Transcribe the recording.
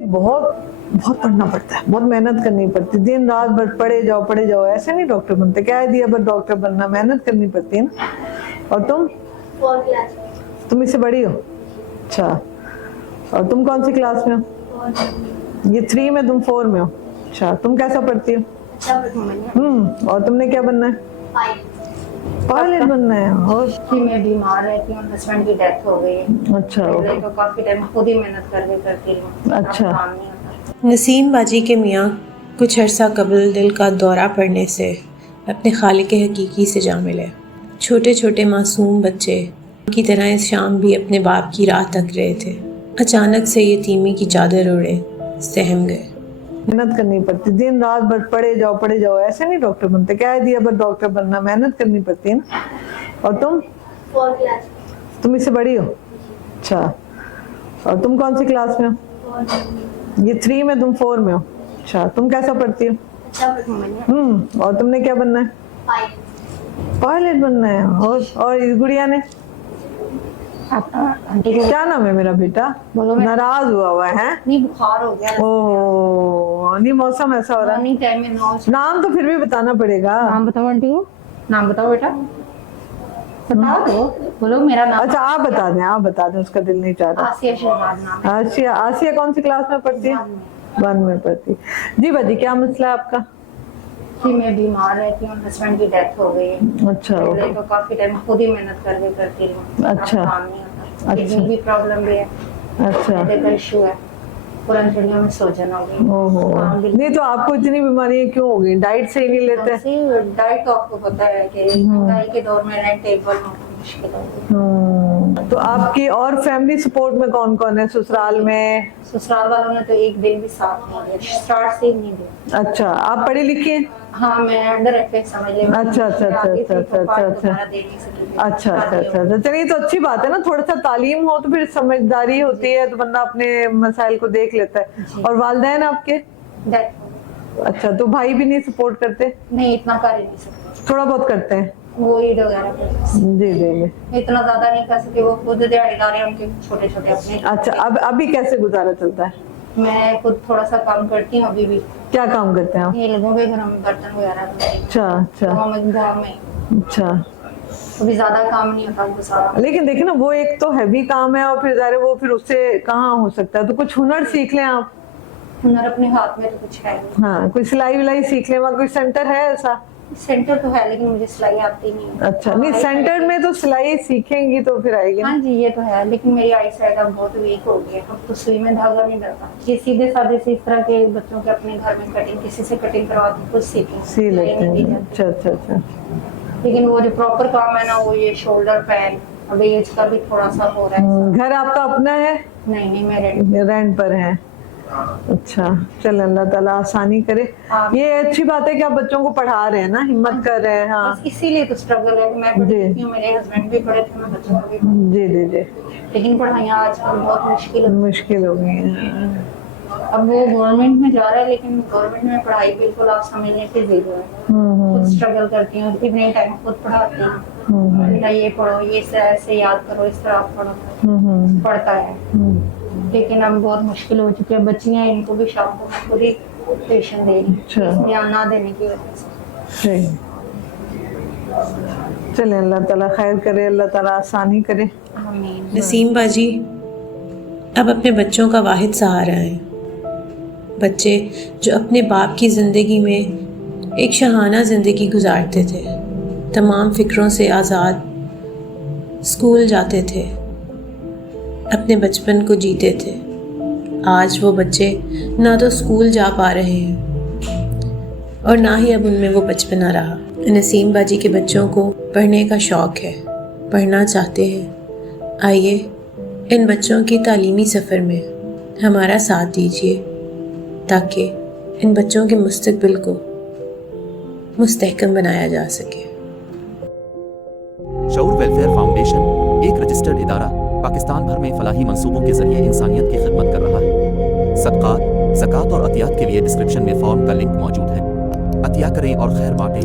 बहुत बहुत पढ़ना पड़ता है, बहुत मेहनत करनी पड़ती है, दिन रात भर पढ़े जाओ, ऐसे नहीं डॉक्टर बनते। क्या है दिया पर डॉक्टर बनना, मेहनत करनी पड़ती है ना। और तुम इससे बड़ी हो? अच्छा, और तुम कौन सी क्लास में हो? ये 3 में, तुम 4 में हो। अच्छा, तुम कैसा पढ़ती हो? और तुमने क्या बनना है? पायलट बनना है। और कि मैं बीमार रहती हूँ, हस्बैंड की डेथ हो गई है। अच्छा, तो काफी टाइम खुद ही मेहनत करती हूँ। अच्छा। काम नहीं होता। नसीम बाजी के मियाँ कुछ अरसा कबल दिल का दौरा पड़ने से अपने खालिक हकीकी से जा मिले। छोटे छोटे मासूम बच्चे की तरह इस शाम भी अपने बाप की राह तक रहे थे। अचानक से यतीमी की चादर ओढ़े सहम गए। मेहनत करनी पड़ती, दिन रात भर पढ़े जाओ, ऐसे नहीं डॉक्टर बनते। क्या है दिया पर डॉक्टर बनना, मेहनत करनी पड़ती है ना। और तुम इससे बड़ी हो? अच्छा, और तुम कौन सी क्लास में हो? ये 3 में, तुम 4 में हो। अच्छा, तुम कैसा पढ़ती हो? और तुमने क्या बनना है? पायलट बनना है। और इस गुड़िया ने क्या नाम है? मेरा बेटा नाराज हुआ है? नहीं, बुखार हो गया। ओह, नहीं मौसम ऐसा हो रहा है। नहीं टाइम में नाम तो फिर भी बताना पड़ेगा। नाम बताओ आंटी को, नाम बताओ बेटा, बताओ तो बोलो मेरा नाम। अच्छा, आप बता दें, उसका दिल नहीं चाह रहा। आसिया शहजाद नाम है। आसिया कौन सी क्लास में पढ़ती है? 1 में पढ़ती। जी बाजी, क्या मसला है आपका? कि मैं बीमार रहती हूँ, हस्बैंड की डेथ हो गई है। अच्छा, तो काफी टाइम खुद ही मेहनत करती हूँ। अच्छा, काम नहीं होता। अच्छा। किडनी की प्रॉब्लम भी है। अच्छा, दिल का इशू है, पुरानी हड्डियों में सूजन हो गई। ओहो, नहीं तो आपको इतनी बीमारियां क्यों हो गई? डाइट सही नहीं लेते? डाइट तो आपको पता है कि महंगाई के दौर में रेंट टेबल मुश्किल हो गई। तो आपकी और फैमिली सपोर्ट में कौन कौन है ससुराल में? ससुराल वालों ने तो एक दिन भी साथ नहीं दिया, स्टार्ट से ही नहीं दिया। अच्छा, आप पढ़ी लिखी हैं? हाँ, मैं अंडर एफ समझ ले। अच्छा, चलिए, तो अच्छी बात है ना, थोड़ा सा तालीम हो तो फिर समझदारी होती है, तो बंदा अपने मसाइल को देख लेता है। और वालिदैन आपके? अच्छा, तो भाई भी नहीं सपोर्ट करते? नहीं, इतना कर ही नहीं सकते। थोड़ा बहुत करते हैं वो ईद वगैरह जी। इतना ज्यादा नहीं कर सके, वो खुद दिहाड़ीदार हैं, उनके छोटे छोटे अपने। अच्छा, अब अभी कैसे गुजारा चलता है? मैं खुद थोड़ा सा काम करती हूँ अभी भी। क्या काम करते हैं आप? ये लोगों के घर में बर्तन वगैरह। अच्छा, गाँव में। अच्छा, अभी ज्यादा काम नहीं होता उनको सारा। लेकिन देखिए ना, वो एक तो हैवी काम है, और फिर ज़ाहिर है वो फिर उससे कहाँ हो सकता है। तो कुछ हुनर सीख लें आप। हुनर अपने हाथ में तो कुछ है नहीं। हाँ, कोई सिलाई विलाई सीख लें। वहाँ कोई सेंटर है ऐसा? सेंटर तो है, लेकिन मुझे सिलाई आती नहीं है। अच्छा, नहीं सेंटर में तो सिलाई सीखेंगी तो फिर आएगी ना। हाँ जी, ये तो है, लेकिन मेरी आई साइड अब बहुत वीक हो गई है। अब तो सुई में धागा नहीं डरता। ये सीधे साधे से इस तरह के बच्चों के अपने घर में कटिंग, किसी से कटिंग करवाती, खुद सी लेते हैं। अच्छा। लेकिन वो जो प्रॉपर काम है ना, वो ये शोल्डर पैन, अब एज का भी थोड़ा सा हो रहा है। घर आपका अपना है? नहीं, मैं रेंट पर है। अच्छा, चल अल्लाह ताला आसानी करे। ये अच्छी बात है कि आप बच्चों को पढ़ा रहे हैं ना, हिम्मत कर रहे हैं। हाँ, इसीलिए तो स्ट्रगल है। मैं पढ़ी हूँ, मेरे हस्बैंड भी पढ़े थे, मैं बच्चों को भी। जी। लेकिन पढ़ाइयाँ आजकल बहुत मुश्किल हो गई है। अब वो गवर्नमेंट में जा रहा है, लेकिन गवर्नमेंट में पढ़ाई बिल्कुल आप समझने की जीरो है। खुद स्ट्रगल करती हूँ, इवनिंग टाइम खुद पढ़ाती हूँ। ये पढ़ो, ये ऐसे याद करो, इस तरह आप पढ़ो। पढ़ता है, लेकिन अब बहुत मुश्किल हो चुकी है। बच्चियां, इनको भी शाम को पूरी ट्यूशन दे रही, ध्यान ना देने की वजह से। चले, अल्लाह ताला खैर करे, अल्लाह ताला आसानी करे। नसीम बाजी अब अपने बच्चों का वाहिद सहारा है। बच्चे जो अपने बाप की ज़िंदगी में एक शहाना ज़िंदगी गुजारते थे, तमाम फ़िक्रों से आज़ाद स्कूल जाते थे, अपने बचपन को जीते थे। आज वो बच्चे ना तो स्कूल जा पा रहे हैं और ना ही अब उनमें वो बचपना रहा। नसीम बाजी के बच्चों को पढ़ने का शौक़ है, पढ़ना चाहते हैं। आइए इन बच्चों के तालीमी सफ़र में हमारा साथ दीजिए, ताकि इन बच्चों के मुस्तकबिल को मुस्तहकम बनाया जा सके। शऊर वेलफेयर फाउंडेशन एक रजिस्टर्ड इदारा पाकिस्तान भर में फलाही मंसूबों के जरिए इंसानियत की खिदमत कर रहा है। सदक़ात, ज़कात और अतियात के लिए डिस्क्रिप्शन में फॉर्म का लिंक मौजूद है। अतिया करें और खैर बांटें।